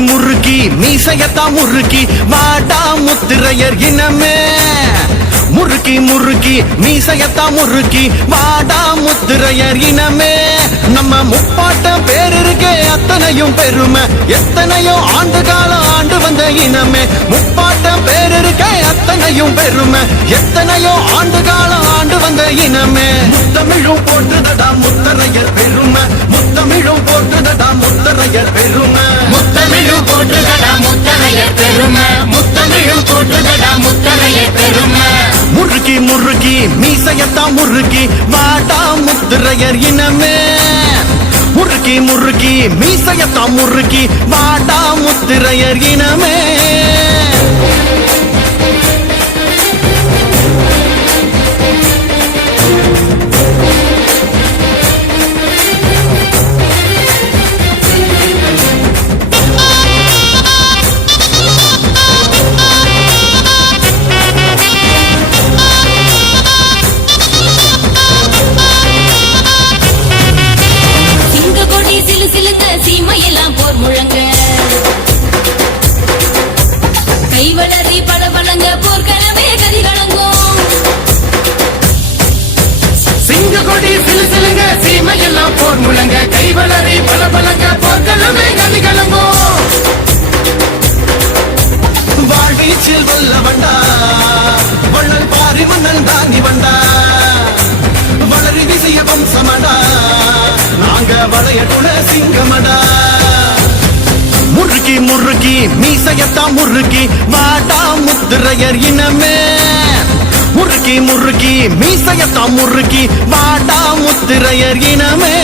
முறுக்கி முறுக்கி மீசையத்தான் முறுக்கி வாடா முத்திரையர் இனமே. முறுக்கி முறுக்கி மீசையத்தான் முறுக்கி வாடா முத்திரையர் இனமே. நம்ம முப்பாட்ட பேர் இருக்கே அத்தனையும் பெருமை. எத்தனையோ ஆண்டு காலம் ஆண்டு வந்த இனமே. முப்பாட்ட பேர் இருக்கே அத்தனையும் பெருமை. எத்தனையோ ஆண்டு காலம் ஆண்டு வந்த இனமே. முத்தமிழும் போட்டுதடா முத்தரையர் பெருமை. முத்தமிழும் போட்டுதடா முத்தரையர் பெருமை. முத்தமிழும் போற்றுதடா முத்தரையர் பெருமை. முத்தமிழும் போற்றுதடா முத்தரையர் பெருமை. முறுக்கி முறுக்கி மீசையத்தான் முறுக்கி வாடா முத்திரையர் இனமே. முறுக்கி முறுக்கி மீசையத்தான் முறுக்கி வாடா முத்திரையர் இனமே. நாங்க குல சிங்கமடா முறுக்கி முறுக்கி மீசையத்தான் முறுக்கி வாடா முத்துரையர் இனமே. முறுக்கி முறுக்கி மீசையத்தான் முறுக்கி வாடா முத்துரையர் இனமே.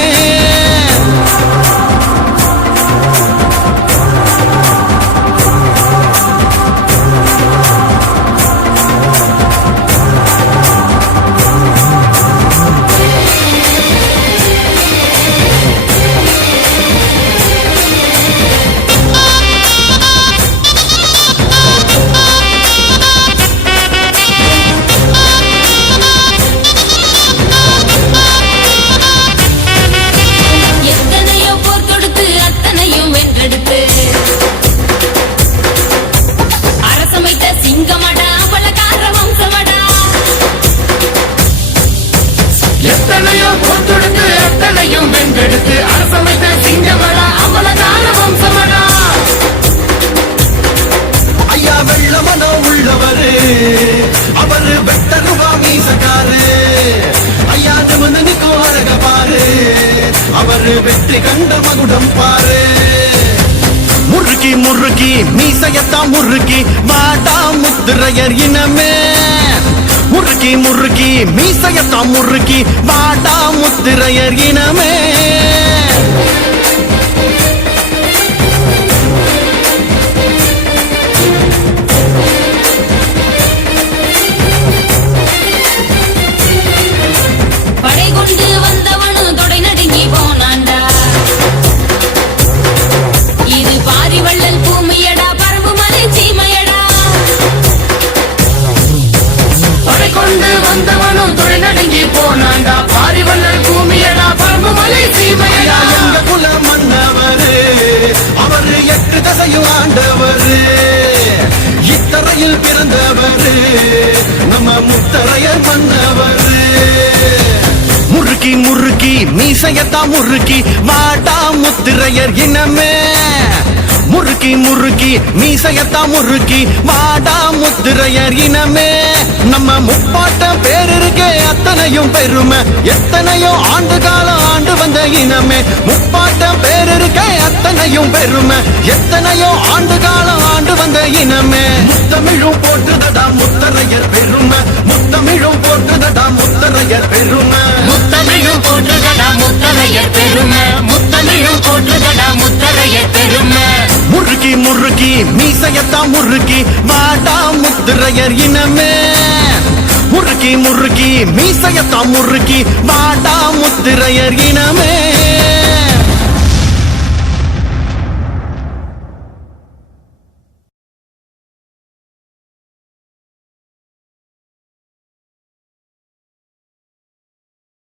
எத்தனையோ பொறுத்தொடுத்து எத்தனையும் வென்றெடுத்து அரசமைத்த சிங்கமடா அவள கால வம்சமடா ஐயா வெள்ளமனோ உள்ளவரு அவரு வெட்டருவா மீசக்காரு. ஐயா நிமிந்து நிக்கும் அழக பாரு அவரு வெற்றி கண்ட மகுடம் பாரு. முறுக்கி முறுக்கி மீசையத்தான் முறுக்கி வாடா முத்துரையர் இனமே. முறுக்கி முறுக்கி மீசையத்தான் முறுக்கி வாடா முத்திரையர் இனமே. வந்தவனும் தொழில் நடுங்கி போனாண்டா பாரிவள்ளல் பூமியடா பரம்பு மலை சீமையடா. எங்க குல மன்னவரு அவரு எட்டு தசையும் ஆண்டவரு. இத்தரையில் பிறந்தவரு நம்ம முத்தரையர் மன்னவரு. முறுக்கி முறுக்கி மீசையத்தான் முறுக்கி வாடா முத்திரையர் இனமே. முறுக்கி முறுக்கி மீசையத்தான் முறுக்கி வாடா முத்திரையர் இனமே. முப்பாட்டம் பேர் இருக்கே அத்தனையும் பெருமை. எத்தனையோ ஆண்டு காலம் ஆண்டு வந்த இனமே. முப்பாட்டம் பேர் இருக்கே அத்தனையும் பெருமை. எத்தனையோ ஆண்டு காலம் ஆண்டு வந்த இனமே. முத்தமிழும் போட்டுதடா முத்தரையர் பெருமை. முத்தமிழும் போட்டுதடா முத்தரையர் பெருமை. முத்தமிழும் போற்றுதடா முத்தரையர் பெருமை. முத்தமிழும் போற்றுதடா முத்தரையர் பெருமை. முறுக்கி முறுக்கி மீசையத்தான் முறுக்கி வாடா முத்திரையர் இனமே. முறுக்கி முறுக்கி மீசையத்தான் முறுக்கி வாடா முத்திரையர் இனமே.